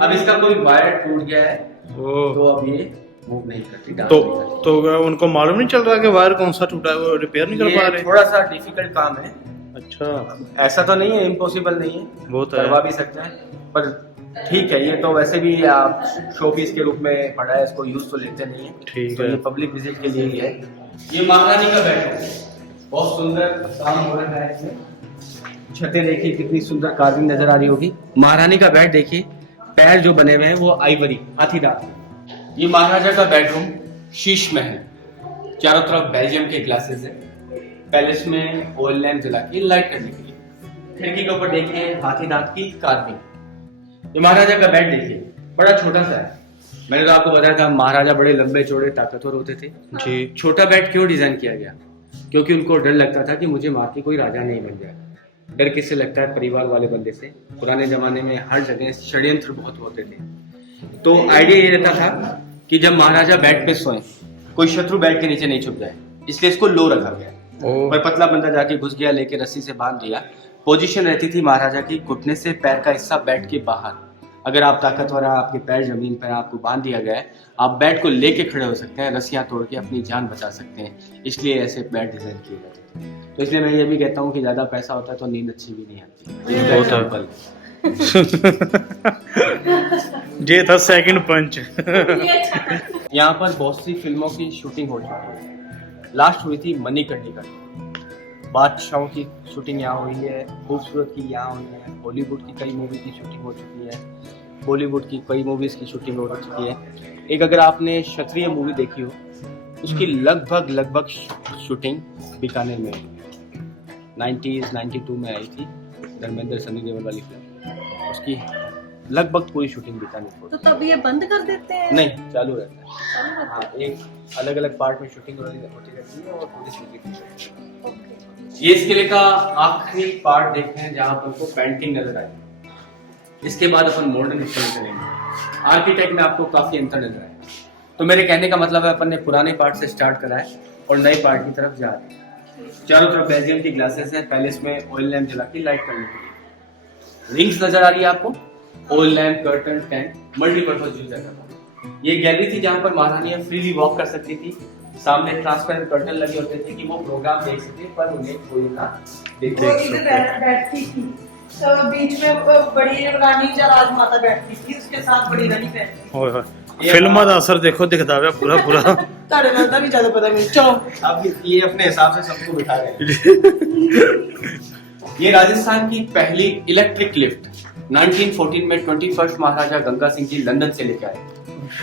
अब इसका कोई वायर टूट गया है ओ। तो अब ये मूव नहीं करती, डांस तो नहीं करती। तो उनको मालूम नहीं चल रहा कि वायर कौन सा टूटा है, वो रिपेयर नहीं कर पा ये रहे? थोड़ा सा डिफिकल्ट काम है। अच्छा। ऐसा तो नहीं है, इम्पॉसिबल नहीं है, वो तो है। करवा भी सकते हैं पर ठीक है। ये तो वैसे भी आप शो पीस के रूप में पड़ा है, इसको यूज तो लेते नहीं है। ठीक तो है। ये पब्लिक विजिट के लिए ही है। ये महारानी का बेडरूम है, बहुत सुंदर काम हो रहा है इसमें। छतें देखिए कितनी सुंदर कार्विंग नजर आ रही होगी। महारानी का बेड देखिए, पैर जो बने हुए हैं वो आइवरी हाथी दांत। ये महाराजा का बेडरूम शीश महल, चारों तरफ बेल्जियम के ग्लासेस है। पैलेस में ऑयल लैंप जला के लाइट करने के लिए। खिड़की के ऊपर देखिए हाथी दांत की कार्विंग। ये महाराजा का बेड देखिए, बड़ा छोटा सा है। मैंने तो आपको बताया था महाराजा बड़े लंबे चौड़े ताकतवर होते थे जी। छोटा बेड क्यों डिजाइन किया गया? क्योंकि उनको डर लगता था कि मुझे मार के कोई राजा नहीं बन जाए। डर किससे लगता है? परिवार वाले बंदे से। पुराने जमाने में हर जगह षड्यंत्र बहुत होते थे। तो आइडिया ये रहता था कि जब महाराजा बेड पे सोए कोई शत्रु बेड के नीचे नहीं छुप जाए, इसलिए इसको लो रखा गया। पर पतला बंदा जाके घुस गया, लेके रस्सी से बांध दिया। पोजीशन रहती थी महाराजा की घुटने से पैर का हिस्सा बेड के बाहर। अगर आप ताकतवर हैं, आपके पैर जमीन पर, आपको बांध दिया गया है, आप बेड को लेके खड़े हो सकते हैं, रस्सियां तोड़ के अपनी जान बचा सकते हैं। इसलिए ऐसे बेड डिजाइन किए जाते हैं। तो इसलिए मैं ये भी कहता हूँ कि ज्यादा पैसा होता है तो नींद अच्छी भी नहीं आती। ये था सेकंड पंच। यहाँ पर बहुत सी फिल्मों की शूटिंग हो चुकी है। लास्ट हुई थी मणिकर्णिका, बादशाहों की शूटिंग यहाँ हुई है, खूबसूरत की यहाँ हुई है, हॉलीवुड की कई मूवी की शूटिंग हो चुकी है, बॉलीवुड की कई मूवीज की शूटिंग हो चुकी है। एक अगर आपने क्षत्रिय मूवी देखी हो, उसकी लगभग शूटिंग बीकानेर में हुई। 92 में आई थी, धर्मेंद्र सनी देओल वाली फिल्म, उसकी लगभग पूरी शूटिंग बीकानेर हो। तो तब ये बंद कर देते हैं? नहीं, चालू रहता है। हाँ, एक अलग अलग पार्ट में शूटिंग होती रहती है और पूरी सीरीज की शूटिंग। ये इस किले का आखिरी पार्ट देखते हैं जहाँ पर आपको पेंटिंग नजर आएगी। इसके बाद अपन मॉडर्न हिस्ट्री चलेंगे। आर्किटेक्ट में आपको काफी अंतर नजर आएगा। तो मेरे कहने का मतलब है अपन ने पुराने पार्ट से स्टार्ट करा है और नए पार्ट की तरफ जा रहे हैं। चारों तरफ बेल्जियम की ग्लासेस है, पहले इसमें ऑयल लैम्प जला के लाइट करने के लिए। रिंग्स नजर आ रही है आपको, oil lamp, curtain, tank, multipurpose use है। ये गैलरी थी जहाँ पर महारानियां फ्रीली वॉक कर सकती थी। सामने ट्रांसपेरेंट कर्टन लगे होते थे कि वो प्रोग्राम देख सके, पर उन्हें कोई ना देख वो सके। इधर बैठती थी, तो बीच में बड़ी रानी या राजमाता बैठती थी, उसके साथ बड़ी रानी बैठती ओए होए फिल्म ਦਾ ਅਸਰ ਦੇਖੋ ਦਿਖਦਾ ਪਿਆ ਪੂਰਾ ਪੂਰਾ ਤੁਹਾਡੇ ਨਾਲ ਤਾਂ ਵੀ ਜ਼ਿਆਦਾ ਪਤਾ ਮੈਨੂੰ। चलो अब ये अपने हिसाब से सबको बिठा रहे हैं। ये राजस्थान की पहली इलेक्ट्रिक लिफ्ट 1914 में 21st महाराजा गंगा सिंह जी लंदन से लेकर आए।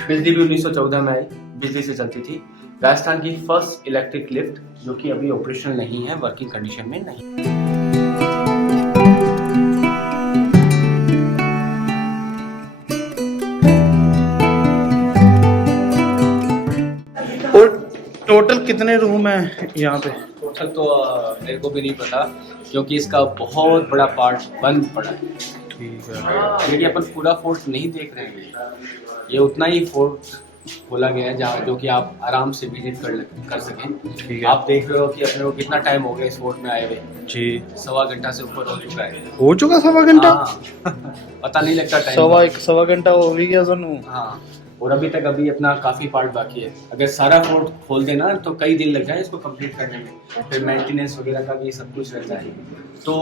बिजली भी 1914 में आई, बिजली से चलती थी। राजस्थान की फर्स्ट इलेक्ट्रिक लिफ्ट जो कि अभी ऑपरेशनल नहीं है, वर्किंग कंडीशन में नहीं। और टोटल कितने रूम है यहाँ पे? टोटल तो मेरे को भी नहीं पता, क्योंकि इसका बहुत बड़ा पार्ट बंद पड़ा है। ठीक है। लेकिन अपन पूरा फोर्ट नहीं देख रहे हैं, ये उतना ही फोर्ट खोला गया है जहाँ जो कि आप आराम से विजिट कर सकें। ठीक है। आप देख रहे हो कि अपने को कितना टाइम हो गया इस फोर्ट में आए हुए। जी 1.25 घंटा से ऊपर हो चुका है। हो चुका 1.25 घंटा? हाँ। पता नहीं लगता टाइम। 1.25 घंटा हो भी गया सानू। हाँ, और अभी तक अभी अपना काफी पार्ट बाकी है। अगर सारा फोर्ट खोल देना तो कई दिन लग जाए इसको कंप्लीट करने में, फिर मेंटेनेंस वगैरह का भी सब कुछ रहता है। तो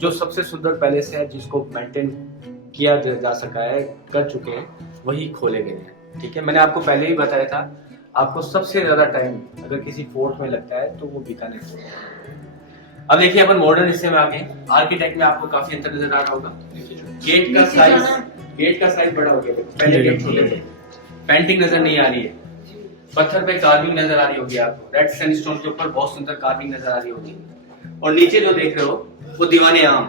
जो सबसे सुंदर पैलेस है जिसको मेंटेन किया जा सका है, कर चुके हैं, वही खोले गए हैं। ठीक है, मैंने आपको पहले ही बताया था, आपको सबसे ज्यादा टाइम अगर किसी फोर्ट में लगता है तो वो बीकानेर है। अब देखिए अपन मॉडर्न हिस्से में आ गए। आर्किटेक्ट में आपको काफी अंतर नजर आ रहा होगा। गेट का साइज बड़ा हो गया, पहले गेट छोटे थे। पेंटिंग नजर नहीं आ रही है, पत्थर पे कार्विंग नजर आ रही होगी आपको, रेड सैंडस्टोन के ऊपर बहुत सुंदर कार्विंग नजर आ रही होगी। और नीचे जो देख रहे हो वो दीवाने आम।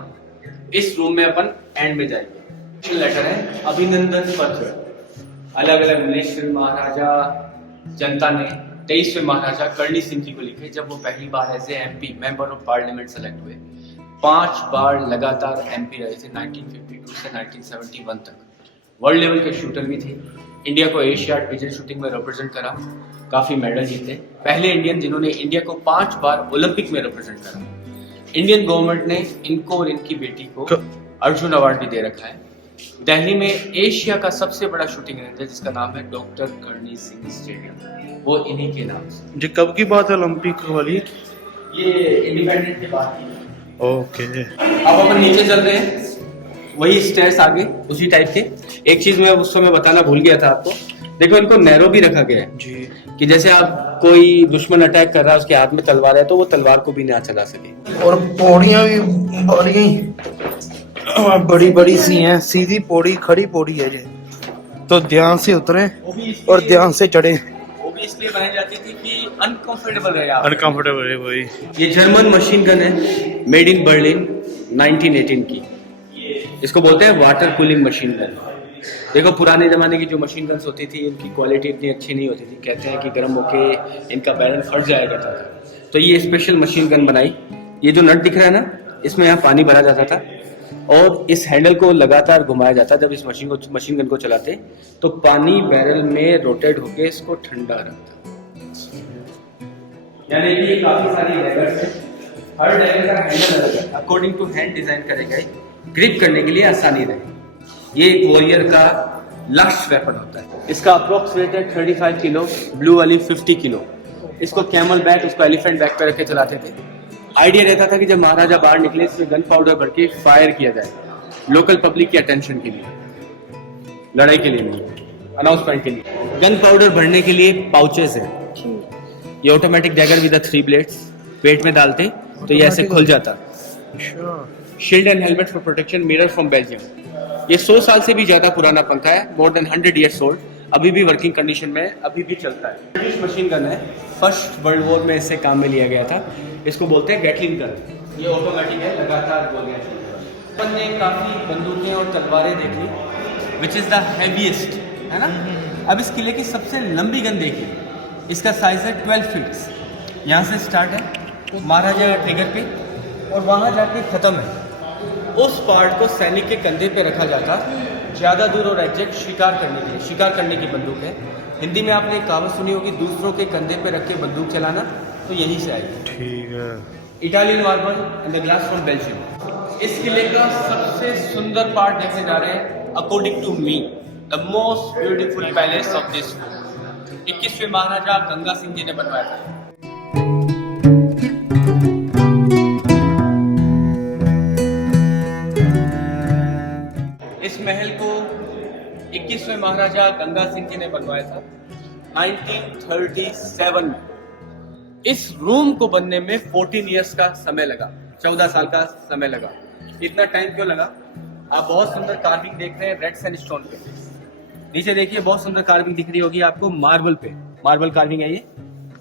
इस रूम में अपन एंड में जाएंगे। लेटर है अभिनंदन पत्र, अलग अलग मिनिस्टर, महाराजा जनता ने 23वें महाराजा करणी सिंह जी को लिखे जब वो पहली बार as a MP member of parliament select हुए। 5 बार लगातार एमपी रहे थे 1952 से 1971 तक। वर्ल्ड लेवल के शूटर भी थे। इंडिया को एशियाड पिजन शूटिंग में रिप्रेजेंट करा, काफी मेडल जीते। पहले इंडियन जिन्होंने इंडिया को 5 बार ओलंपिक में रिप्रेजेंट करा। इंडियन गवर्नमेंट ने इनको और इनकी बेटी को अर्जुन अवार्ड भी दे रखा है। दिल्ली में एशिया का सबसे बड़ा शूटिंग रेंज है जिसका नाम है डॉक्टर करणी सिंह स्टेडियम, वो इन्हीं के नाम से। जी कब की बात है ओलंपिक वाली? ये इंडिपेंडेंस के बाद की। ओके। अब अपन नीचे चल रहे हैं, वही स्टेयर्स आगे उसी टाइप के। एक चीज मैं उस समय बताना भूल गया था आपको, देखो इनको नैरो भी रखा गया है जी, कि जैसे आप कोई दुश्मन अटैक कर रहा है, उसके हाथ में तलवार है तो वो तलवार को भी ना चला सके। और पौड़ियाँ भी बड़ी बड़ी सी हैं, सीधी पौड़ी, खड़ी पौड़ी है ये, तो ध्यान से उतरे और ध्यान से चढ़े। वो भी इसलिए बनाई जाती थी कि अनकंफर्टेबल रहे आप। अनकंफर्टेबल है वही। ये जर्मन मशीन गन है, मेड इन बर्लिन 1918 की। इसको बोलते हैं वाटर कूलिंग मशीन गन। देखो पुराने जमाने की जो मशीन गन्स होती थी इनकी क्वालिटी इतनी अच्छी नहीं होती थी, कहते हैं कि गर्म होके इनका बैरल फट जाया करता था। तो ये स्पेशल मशीन गन बनाई। ये जो नट दिख रहा है ना, इसमें यहाँ पानी भरा जाता था और इस हैंडल को लगातार घुमाया जाता। जब इस मशीन गन को चलाते तो पानी बैरल में रोटेट होके इसको ठंडा रखता। यानी कि ये काफी सारी डैगर्स है, हर डैगर का हैंडल अलग है, अकॉर्डिंग टू हैंड डिजाइन करे गए, ग्रिप करने के लिए आसानी रहे। ये एक वॉरियर का लक्ष्य वेपन होता है। इसका अप्रोक्स वेट है 35 किलो, ब्लू वाली 50 किलो। इसको कैमल बैक, उसको एलिफेंट बैक पे रख के चलाते थे। आइडिया रहता था कि जब महाराजा बाहर निकले इसमें गन पाउडर भर के फायर किया जाए, लोकल पब्लिक की अटेंशन के लिए, लड़ाई के लिए नहीं, अनाउंसमेंट के लिए। गन पाउडर भरने के लिए पाउचेस है। ये ऑटोमेटिक डैगर विद 3 ब्लेड्स, पेट में डालते तो ये ऐसे खुल जाता। Shield and helmet for protection, mirror from Belgium. ये 100 साल से भी ज्यादा पुराना पंखा है, मोर देन 100 ईयर्स ओल्ड, अभी भी वर्किंग कंडीशन में अभी भी चलता है। ब्रिटिश मशीन गन है, फर्स्ट वर्ल्ड वॉर में इसे काम में लिया गया था। इसको बोलते हैं गैटलिन गन। ये ऑटोमेटिक है, लगातार गोलियां चलती। अपन ने काफी बंदूकें और तलवारें देखी, विच इज द हैवीएस्ट, है ना। अब इस किले की सबसे लंबी गन देखिए, इसका साइज है 12 फीट। यहाँ से स्टार्ट है महाराजा ट्रिगर पे और वहाँ जाके खत्म है। उस पार्ट को सैनिक के कंधे पे रखा जाता ज्यादा दूर और एग्जैक्ट शिकार करने के लिए। शिकार करने की बंदूक है। हिंदी में आपने एक कहावत सुनी होगी, दूसरों के कंधे पे रख के बंदूक चलाना, तो यहीं से आएगी। ठीक है। Italian marble and the glass from Belgium. इस किले का सबसे सुंदर पार्ट देखने जा रहे हैं according to me the most beautiful palace of this 21वें महाराजा गंगा सिंह जी ने बनवाया था। इस महल को 21वें महाराजा गंगा सिंह जी ने बनवाया था 1937 में। इस रूम को बनने में 14 इयर्स का समय लगा, 14 साल का समय लगा। इतना टाइम क्यों लगा? आप बहुत सुंदर कार्विंग देख रहे हैं रेड सैंडस्टोन पे। नीचे देखिए बहुत सुंदर कार्विंग दिख रही होगी आपको मार्बल पे, मार्बल कार्विंग है ये।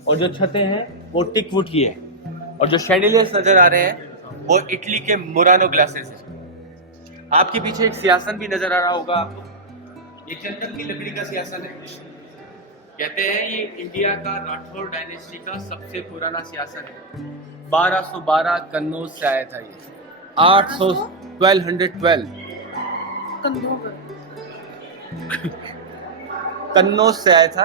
और जो छतें हैं वो टिक वुड की है, और जो शैंडिलियर्स नजर आ रहे हैं वो इटली के मुरानो ग्लासेस है। आपके पीछे एक सिंहासन भी नजर आ रहा होगा आपको, ये चंदन की लकड़ी का सिंहासन है। कहते हैं ये इंडिया का राठौर डायनेस्टी का सबसे पुराना सिंहासन है। 1212 कन्नौज से आया था ये, 1212 कन्नौज से आया था,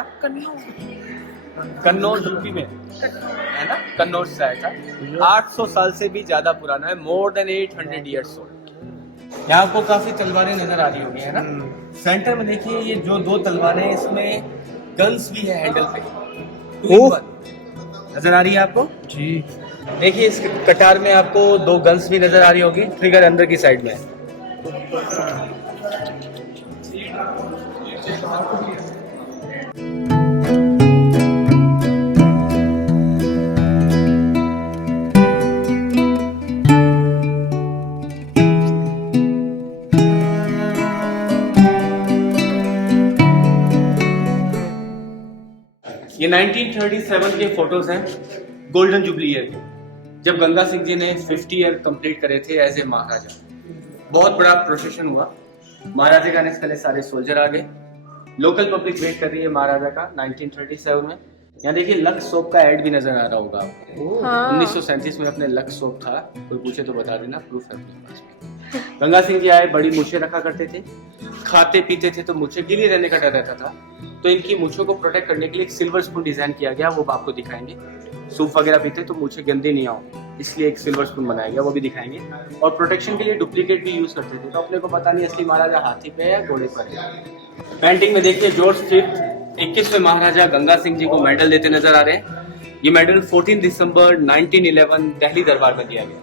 कन्नौज यूपी में है ना, कन्नौज से आया था। 800 साल से भी ज्यादा पुराना है, मोर देन 800 ईयर्स ओल्ड। यहाँ आपको काफी तलवारें नजर आ रही होगी है ना। सेंटर में देखिए ये जो 2 तलवारें, इसमें गन्स भी है हैंडल पे। नजर आ रही है आपको जी। देखिए इस कटार में आपको 2 गन्स भी नजर आ रही होगी, ट्रिगर अंदर की साइड में है। ये 1937 के फोटोज हैं, गोल्डन जुबली ईयर के, जब गंगा सिंह जी ने 50 ईयर कंप्लीट करे थे एज ए महाराजा। बहुत बड़ा प्रोसेशन हुआ, महाराजा का नेक्स्ट सारे सोल्जर आ गए। लोकल पब्लिक वेट कर रही है महाराजा का 1937 में। यहाँ देखिए लक्स सोप का ऐड भी नजर आ रहा होगा आपको। 1937 में अपने लक्स सोप था, कोई पूछे तो बता देना, प्रूफ है अपने पास में। गंगा सिंह जी आए, बड़ी मूछें रखा करते थे, खाते पीते थे तो मूछें गीली रहने का डर रहता था, तो इनकी मूछों को प्रोटेक्ट करने के लिए एक सिल्वर स्पून डिजाइन किया गया, वो आपको दिखाएंगे। सूप वगैरह पीते तो मूछें गंदी नहीं आओ, इसलिए एक सिल्वर स्पून बनाया गया, वो भी दिखाएंगे। और प्रोटेक्शन के लिए डुप्लीकेट भी यूज करते थे, तो अपने को पता नहीं असली महाराजा हाथी पे या घोड़े पर है। पेंटिंग में देखिए जॉर्ज फिफ्थ 21वें महाराजा गंगा सिंह जी को मेडल देते नजर आ रहे हैं। ये मेडल 14 दिसंबर 1911 दिल्ली दरबार में दिया गया।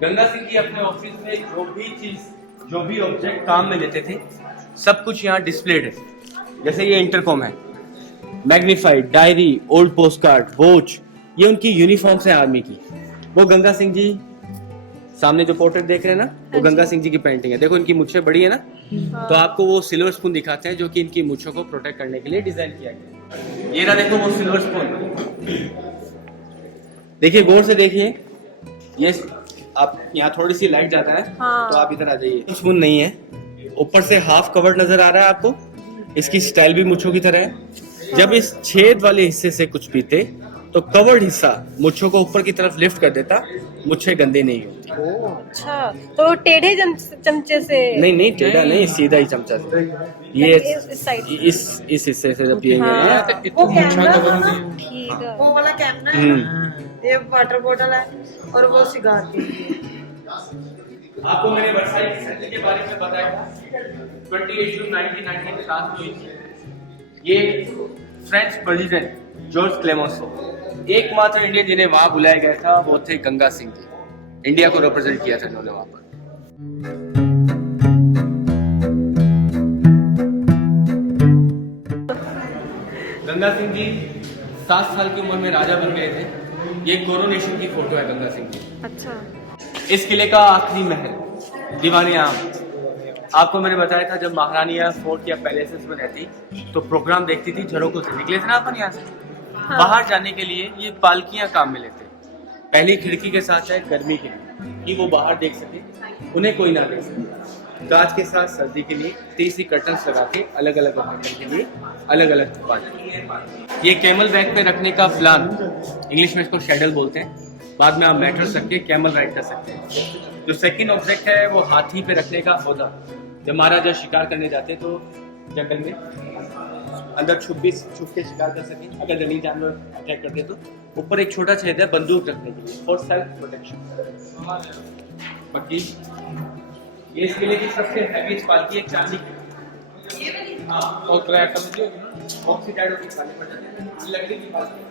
गंगा सिंह जी अपने ऑफिस में जो भी ऑब्जेक्ट काम में लेते थे, सब कुछ यहाँ डिस्प्लेड है। जैसे ये इंटरकॉम है, magnified, diary, old post card, watch, ये उनकी यूनिफॉर्म्स है आर्मी की। वो गंगा सिंह जी सामने जो पोर्ट्रेट देख रहे हैं ना, वो गंगा सिंह जी की पेंटिंग है। देखो इनकी मुच्छें बड़ी है ना, तो आपको वो सिल्वर स्पून दिखाते हैं जो कि इनकी मुच्छों को प्रोटेक्ट करने के लिए डिजाइन किया गया। ये ना देखो वो सिल्वर स्पून, देखिए गौर से देखिए, ये आप यहाँ थोड़ी सी लाइट जाता है तो आप इधर आ जाइए। स्पून नहीं है, ऊपर से हाफ कवर्ड नजर आ रहा है आपको। इसकी स्टाइल भी मुच्छों की तरह है। जब इस छेद वाले हिस्से से कुछ पीते तो कवर्ड हिस्सा मुच्छों को ऊपर की तरफ लिफ्ट कर देता, मुच्छें गंदी नहीं होती। अच्छा, तो टेढ़े चमचे से? नहीं टेढ़ा नहीं, सीधा ही चमचा से। ये इस साइड, इस हिस्से से जब पिएंगे ना, वो कैमरा ठीक है। वो वाला कैमरा है, ये वाटर बोतल है, और वो सिगार की। आपको मैंने वर्साई की संधि के बारे में बताया था, 28 जून 1919 में शांत हुई थी। ये फ्रेंच प्रेसिडेंट जॉर्ज क्लेमेंसो, एकमात्र इंडियन जिन्हें वहां बुलाया गया था वो थे गंगा सिंह जी। इंडिया को रिप्रेजेंट किया था इन्होंने वहां पर। गंगा सिंह जी 7 साल की उम्र में राजा बन गए थे। ये कोरोनेशन की फोटो है गंगा सिंह की। अच्छा, इस किले का आखिरी महल दीवाने आम, आपको मैंने बताया था जब महारानियां फोर्ट या पैलेसेस में रहती तो प्रोग्राम देखती थी, झरोकों से निकले थे ना अपन यहाँ से। बाहर जाने के लिए ये पालकियां काम में लेते। पहली खिड़की के साथ है गर्मी के लिए कि वो बाहर देख सके, उन्हें कोई ना देख सके। कांच के साथ सर्दी के लिए 30 कर्टन्स लगा के अलग अलग अपार्टमेंट के लिए अलग अलग अपार्टमेंट। ये कैमल बैक पे रखने का प्लान, इंग्लिश में इसको शेडल बोलते हैं। बाद में आप मैट्रेस रख के कैमल राइड कर सकते हैं। जो सेकंड ऑब्जेक्ट है वो हाथी पे रखने का होता। जब महाराजा शिकार करने जाते तो जंगल में अंदर छुप के शिकार कर सके, अगर जंगली जानवर अटैक करते तो ऊपर एक छोटा छेद है बंदूक रखने के लिए, फॉर सेल्फ प्रोटेक्शन। बाकी ये इस किले की सबसे हैवीएस्ट पालकी है, चांदी की। हाँ, और क्रैक ऑक्सीडाइड होकर खाली पड़ जाते हैं, लकड़ी की पालकी।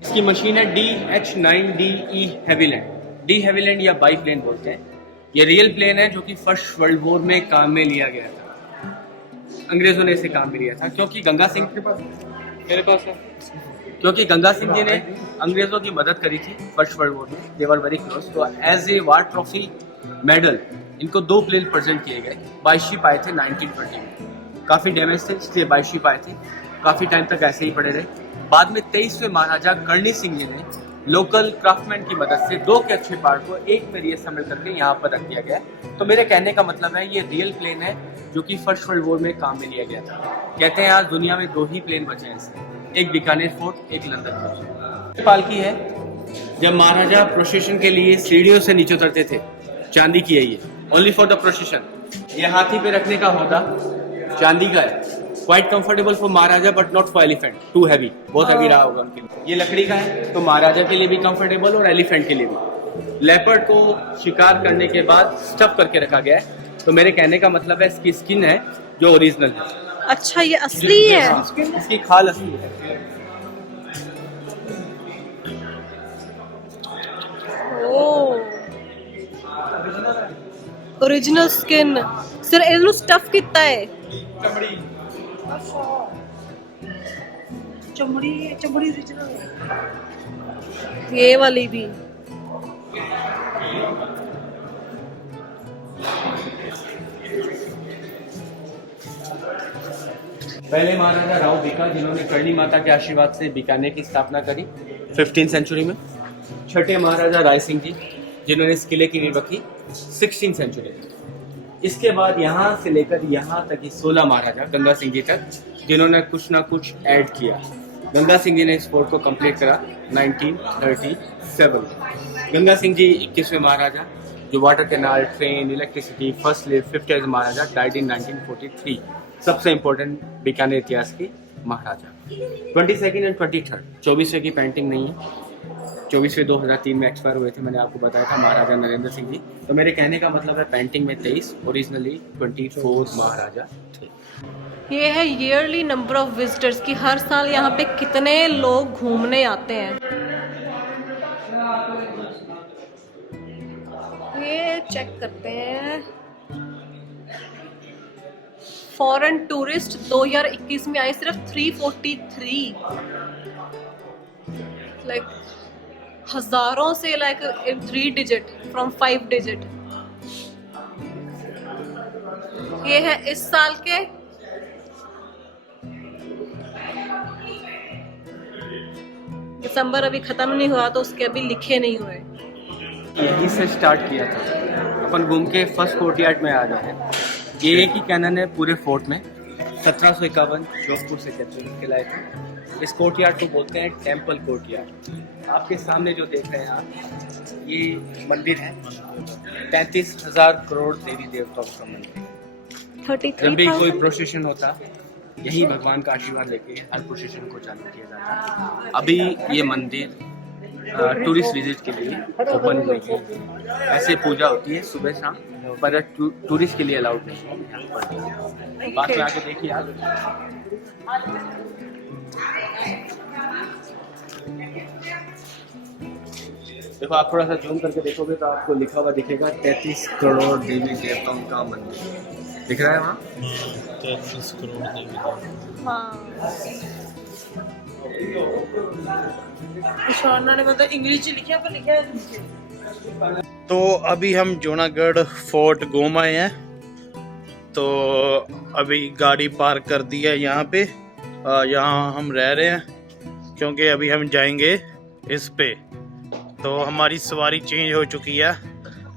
इसकी मशीन है DH-9DE हैवीलैंड। डी हैवीलैंड या बाई प्लेन बोलते हैं। ये रियल प्लेन है जो कि फर्स्ट वर्ल्ड वॉर में काम में लिया गया था। अंग्रेजों ने इसे काम में लिया था क्योंकि गंगा सिंह के पास, मेरे पास है, क्योंकि गंगा सिंह जी ने अंग्रेजों की मदद करी थी फर्स्ट वर्ल्ड वॉर में। They were very close. तो as a war trophy medal इनको 2 प्लेन प्रेजेंट किए गए। 22 शिप आए थे 1920 में। काफ़ी डैमेज थे इसलिए 22 शिप आए थे, काफ़ी टाइम तक ऐसे ही पड़े रहे। बाद में 23वें महाराजा करणी सिंह जी ने लोकल क्राफ्टमैन की मदद से 2 के अच्छे पार्ट को एक में रीअसेंबल करके यहाँ पर रख दिया गया। तो मेरे कहने का मतलब है ये रियल प्लेन है जो कि फर्स्ट वर्ल्ड वॉर में काम में लिया गया था। कहते हैं आज दुनिया में 2 ही प्लेन बचे हैं इससे, एक बीकानेर फोर्ट, एक लंदन फोर्ट। पालकी है जब महाराजा प्रोसेशन के लिए सीढ़ियों से नीचे उतरते थे, चांदी की है ये, ओनली फॉर द प्रोसेशन। ये हाथी पे रखने का होता चांदी का है, quite comfortable for maharaja but not for elephant, too heavy, बहुत हैवी रहा होगा उनके लिए। ये लकड़ी का है तो महाराजा के लिए भी कंफर्टेबल और एलिफेंट के लिए भी। लेपर्ड को शिकार करने के बाद स्टफ करके रखा गया है। तो मेरे कहने का मतलब है इसकी स्किन है जो ओरिजिनल है। अच्छा, ये असली है? इसकी खाल असली है। Original skin. सिर ਇਹਨੂੰ स्टफ ਕੀਤਾ है। चमड़ी ओरिजिनल है। ये वाली भी। पहले महाराजा राव बीका जिन्होंने करणी माता के आशीर्वाद से बीकानेर की स्थापना करी 15th सेंचुरी में। छठे महाराजा राय सिंह जी जिन्होंने इस किले की नींव रखी 16th सेंचुरी में। इसके बाद यहाँ से लेकर यहाँ तक ही 16 महाराजा गंगा सिंह जी तक जिन्होंने कुछ ना कुछ ऐड किया। गंगा सिंह जी ने इस फोर्ट को कंप्लीट करा 1937 में। गंगा सिंह जी 21वें महाराजा जो water canal, train, electricity, first lift, 50th Maharaja, died in 1943। सबसे इम्पोर्टेंट बीकानेर इतिहास की महाराजा। 22nd एंड 23rd 24वें की पेंटिंग नहीं है। 24वें 2003 में एक्सपायर हुए थे, मैंने आपको बताया था, महाराजा नरेंद्र सिंह जी। तो मेरे कहने का मतलब है पेंटिंग में 23, ओरिजिनली 24 महाराजा थे। ये है ईयरली नंबर ऑफ विजिटर्स की हर साल यहाँ पे कितने लोग घूमने आते हैं। ये चेक करते हैं। फॉरेन टूरिस्ट 2021 में आए सिर्फ 343, लाइक हजारों से, लाइक 3 डिजिट फ्रॉम 5 डिजिट। ये है इस साल के। दिसंबर अभी खत्म नहीं हुआ तो उसके अभी लिखे नहीं हुए। यहीं से स्टार्ट किया था अपन, घूम के फर्स्ट कोर्टयार्ड में आ गए हैं। ये एक ही कैनन है पूरे फोर्ट में। 1751 जोधपुर से कैप्चर के लाए थे। इस कोर्टयार्ड को बोलते हैं टेम्पल कोर्टयार्ड। आपके सामने जो देख रहे हैं आप, ये मंदिर है 33,000 करोड़ देवी देवताओं का मंदिर। जब भी कोई प्रोसेशन होता यही भगवान का आशीर्वाद लेके हर प्रोसेशन को चालू किया जाता है। अभी ये मंदिर टूरिस्ट विजिट के लिए ओपन नहीं है। ऐसे पूजा होती है सुबह शाम, पर टूरिस्ट के लिए अलाउड नहीं है। बाद में आके देखिए आप। देखो आप थोड़ा सा जूम करके देखोगे तो आपको लिखा हुआ दिखेगा 33 करोड़ देवी देवताओं का मंदिर दिख रहा है वहाँ। 33 करोड़ देवी देवता। ने मतलब इंग्लिश लिखा पर लिखा है। तो अभी हम जूनागढ़ फोर्ट घूम आए हैं। तो अभी गाड़ी पार्क कर दी है यहाँ पे। यहाँ हम रह रहे हैं क्योंकि अभी हम जाएंगे इस पे। तो हमारी सवारी चेंज हो चुकी है।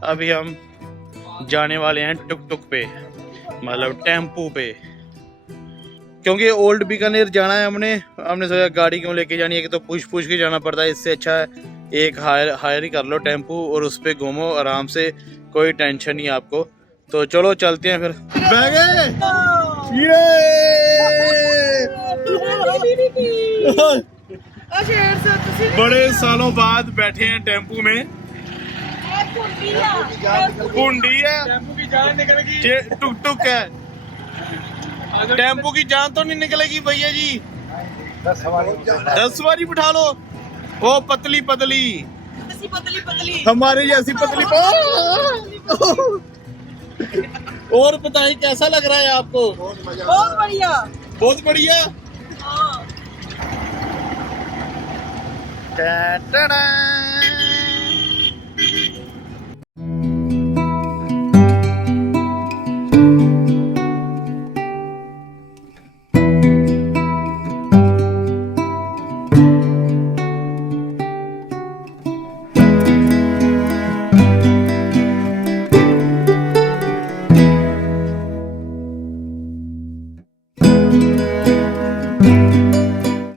अभी हम जाने वाले हैं टुक टुक पे, मतलब टेम्पू पे, क्योंकि ओल्ड बीकानेर जाना है। हमने सोचा गाड़ी क्यों लेके जानी है, कि तो पूछ के जाना पड़ता है। इससे अच्छा है एक हायर ही कर लो टेम्पू और उस पे घूमो आराम से, कोई टेंशन नहीं आपको। तो चलो चलते हैं फिर। बैग बड़े सालों बाद बैठे हैं टेम्पू में। पुंडी है, टुक टुक है, टेम्पू की जान तो नहीं निकलेगी भैया जी। 10 सवारी बिठा लो। ओ पतली पतली, हमारे जैसी पतली। और बताइए कैसा लग रहा है आपको? बहुत बढ़िया। बहुत बढ़िया।